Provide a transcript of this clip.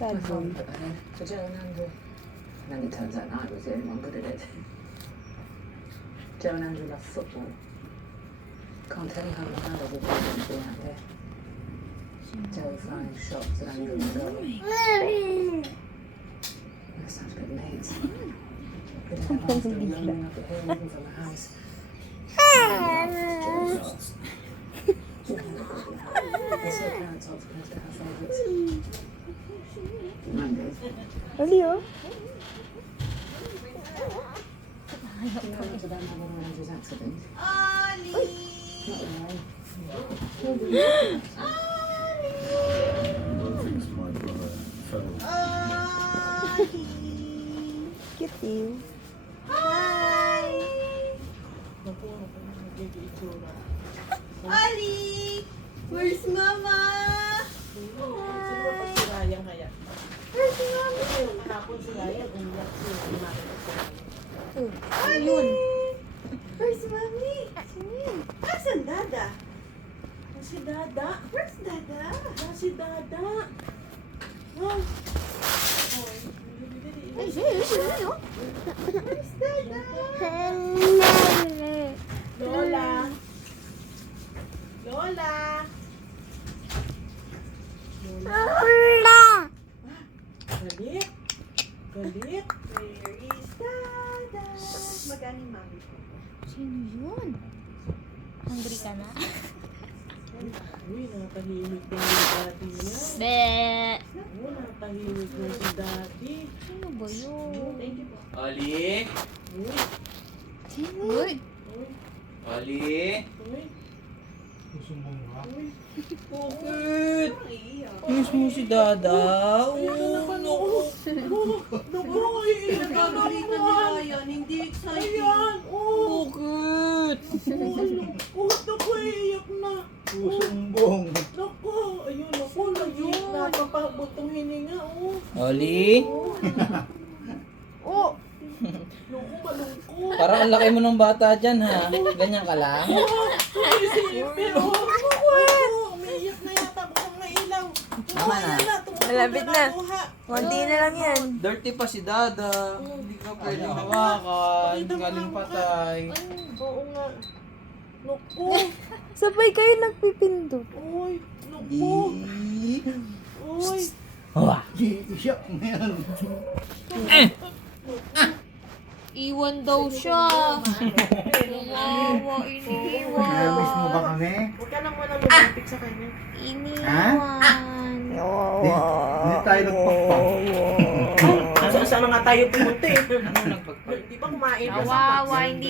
Sad boy. 就这样那你成在哪里？这蛮不得的。Joe and Andrew love football. Can't tell you how many hours we've been out there. Joe flying shots at Andrew and goal. We're such good mates. Good to have us still running up the hill, looking from the house. They say parents are supposed to have favourites. Mine did. Ali, oh. Do you know much about my brother Andrew's accident? Ali! Not really. Thinks my brother fell. Ali! Cute you. Hi! Ali! Where's Mama? Where's Mommy? Ali! Where's Mommy? Asan Dada? Si Dada. Where's Dada? Si Dada. Oh. Where's Dada? Lola. Lola. Galit. Galit. Where is Dada? Magani Mommy. Sino yun? Hungry ka na? Uy, natahimik na yung daddy niya. Be! Oh, natahimik na si daddy. Sino ba yun? Thank you po. Ali? Uy. Sino? Uy. Ali? Uy. Susumbong ka? Uy. Bakit? Iiyak. Miss mo si Dada? Ayun na naman ako. Naku, iiyak na Paborito ni naman. Ryan, hindi exciting. Ayan. Oh. Bakit? Oh, naku, iiyak na. Susumbong. Naku, ayun, naku, ayun. Napapabutong hininga, oh. Ali? Oh. Naku, malungkot. Parang ang laki mo ng bata dyan ha. Ganyan ka lang? Isipin, oh. Naku, umiiyak na yata. Bukang na ilaw. Tama na. Malapit na. Konti na lang yan. Dirty pa si Dada. Hindi ka pwedeng hawakan. Galing patay. Oo nga. Naku. Sabay kayo nagpipindot. Uy. Naku. Uy. Iiyak na yan. Iwan daw siya. Wawa, iniwan. Namiss mo ba kami? Huwag ka na muna lumapit sa kanya. Iniwan. Hindi tayo nagpakpak. Saan nga tayo pumunta eh? Ano nagpagpag? Di ba kumain ka sa Kawawa, hindi